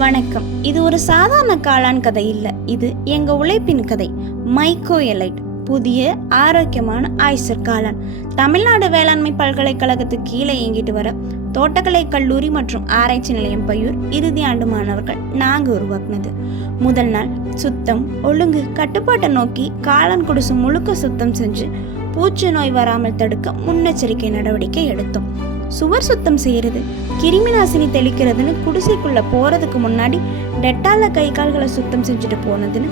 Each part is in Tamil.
வணக்கம். இது ஒரு சாதாரண காளான் கதை இல்லை, இது எங்க உழைப்பின் கதை. மைக்கோ எலைட் புதிய ஆரோக்கியமான ஆய்சர் காளான் தமிழ்நாடு வேளாண்மை பல்கலைக்கழகத்துக்கு கீழே இயங்கிட்டு வர தோட்டக்கலை கல்லூரி மற்றும் ஆராய்ச்சி நிலையம் பையூர் இறுதி ஆண்டு மாணவர்கள் நாங்கள் உருவாக்குனது. முதல் நாள் சுத்தம் ஒழுங்கு கட்டுப்பாட்டை நோக்கி காளான் குடிசு முழுக்க சுத்தம் செஞ்சு பூச்சி நோய் வராமல் தடுக்க முன்னெச்சரிக்கை நடவடிக்கை எடுத்தோம். சுவர் சுத்தம் செய்யறது, கிருமி நாசினி தெளிக்கிறதுன்னு குடிசைக்குள்ள போறதுக்கு முன்னாடி டெட்டால கை கால்களை சுத்தம் செஞ்சுட்டு போனதுன்னு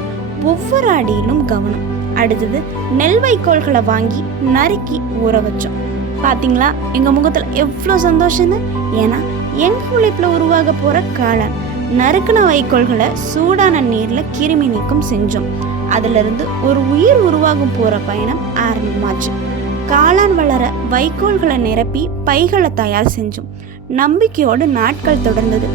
ஒவ்வொரு அடியிலும் கவனம். அடுத்தது நெல் வைக்கோல்களை வாங்கி நறுக்கி ஊற வச்சோம். பாத்தீங்களா எங்க முகத்துல எவ்வளோ சந்தோஷம்னு? ஏன்னா எங்க உழைப்புல உருவாக போற காளான். நறுக்கின வைக்கோல்களை சூடான நீர்ல கிருமி நீக்கம் செஞ்சோம். அதுல இருந்து ஒரு உயிர் உருவாகும் போற பயணம் ஆரம்பமாச்சு. காளான் வளர வைக்கோல்களை நிரப்பி பைகளை தயார் செஞ்சோம். நம்பிக்கையோடு நாட்கள் தொடர்ந்தது.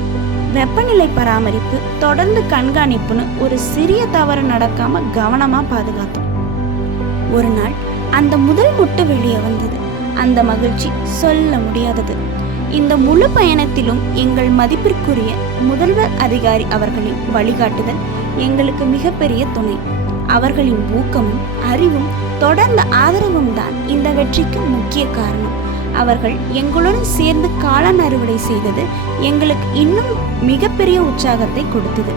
வெப்பநிலை பராமரிப்பு, தொடர்ந்து கண்காணிப்புன்னு ஒரு சிறிய தவறு நடக்காம கவனமா பாதுகாத்தோம். ஒரு நாள் அந்த முதல் முட்டு வெளியே வந்தது. அந்த மகிழ்ச்சி சொல்ல முடியாதது. இந்த முழு பயணத்திலும் எங்கள் மதிப்பிற்குரிய முதல்வர் அதிகாரி அவர்களின் வழிகாட்டுதல் எங்களுக்கு மிகப்பெரிய துணை. அவர்களின் ஊக்கமும் அறிவும் தொடர்ந்த ஆதரவும் தான் இந்த வெற்றிக்கு முக்கிய காரணம். அவர்கள் எங்களுடன் சேர்ந்து காளான் அறுவடை செய்தது எங்களுக்கு இன்னும் மிகப்பெரிய உற்சாகத்தை கொடுத்தது.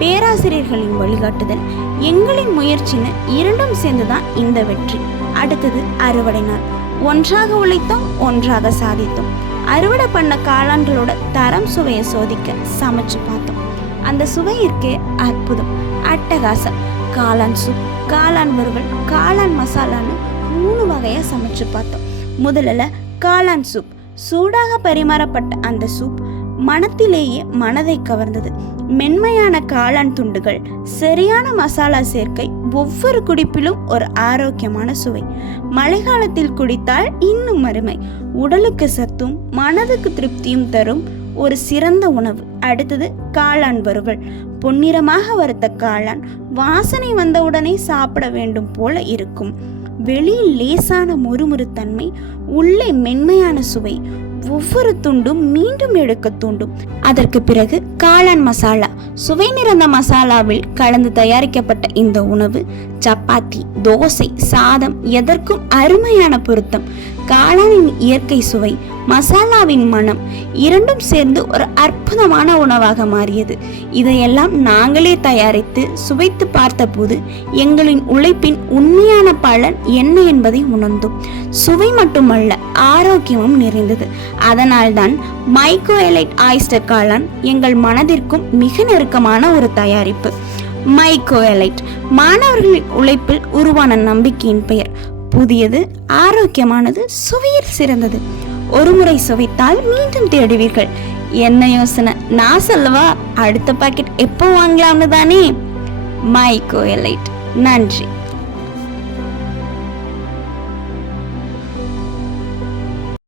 பேராசிரியர்களின் வழிகாட்டுதல், எங்களின் முயற்சின்னு இரண்டும் சேர்ந்துதான் இந்த வெற்றி. அடுத்தது அறுவடை நாள். ஒன்றாக உழைத்தோம், ஒன்றாக சாதித்தோம். அறுவடை பண்ண காளான்களோட தரம் சுவையை சோதிக்க சமைச்சு பார்த்தோம். அந்த சுவையிற்கே அற்புதம், அட்டகாசம். காளான் சூப், காளான் வறுவல், காளான் மசாலான்னு 3 வகையா சமைச்சு பார்த்தோம். முதல்ல காளான் சூப். சூடாக பரிமாறப்பட்ட அந்த சூப் மனத்திலேயே மனதை கவர்ந்தது. மென்மையான காளான் துண்டுகள், சரியான மசாலா சேர்க்கை, ஒவ்வொரு குடிப்பிலும் ஒரு ஆரோக்கியமான சுவை. மழைக்காலத்தில் குடித்தால் இன்னும் அருமை. உடலுக்கு சத்தும் மனதுக்கு திருப்தியும் தரும் ஒரு சிறந்த உணவு. அடுத்தது காளான் வறுவல். பொன்னிறமாக வறுத்த காளான் வாசனை வந்தவுடனே சாப்பிட வேண்டும் போல இருக்கும். வெளியில் லேசான முறுமுறுத்தன்மை, உள்ளே மென்மையான சுவை. ஒவ்வொரு துண்டும் மீண்டும் எடுக்க தூண்டும். அதற்கு பிறகு காளான் மசாலா. சுவை நிறைந்த மசாலாவில் கலந்து தயாரிக்கப்பட்ட இந்த உணவு சப்பாத்தி, தோசை, சாதம் எதற்கும் அருமையான பொருத்தம். காளானின் இயற்கை சுவை, மசாலாவின் மனம் இரண்டும் சேர்ந்து ஒரு அற்புதமான உணவாக மாறியது. இதையெல்லாம் நாங்களே தயாரித்து சுவைத்து பார்த்தபோது எங்களின் உழைப்பின் உண்மையான பலன் என்ன என்பதை உணர்ந்தோம். சுவை மட்டுமல்ல, ஆரோக்கியமும் நிறைந்தது. அதனால்தான் மைக்கோ எலைட் ஆய்ஸ்டர் காளான் எங்கள் மனதிற்கும் மிக நெருக்கமான ஒரு தயாரிப்பு. மைக்கோ எலைட் மாணவர்களின் உழைப்பில் உருவான நம்பிக்கையின் பெயர். புதியது, ஆரோக்கியமானது, சுவையில் சிறந்தது. ஒரு முறை சுவைத்தால் மீண்டும் தேடுவீர்கள். என்ன யோசனை? நான் சொல்லவா? அடுத்த பாக்கெட் எப்போ வாங்கலாம்னு தானே. மைக்கோ எலைட். நன்றி.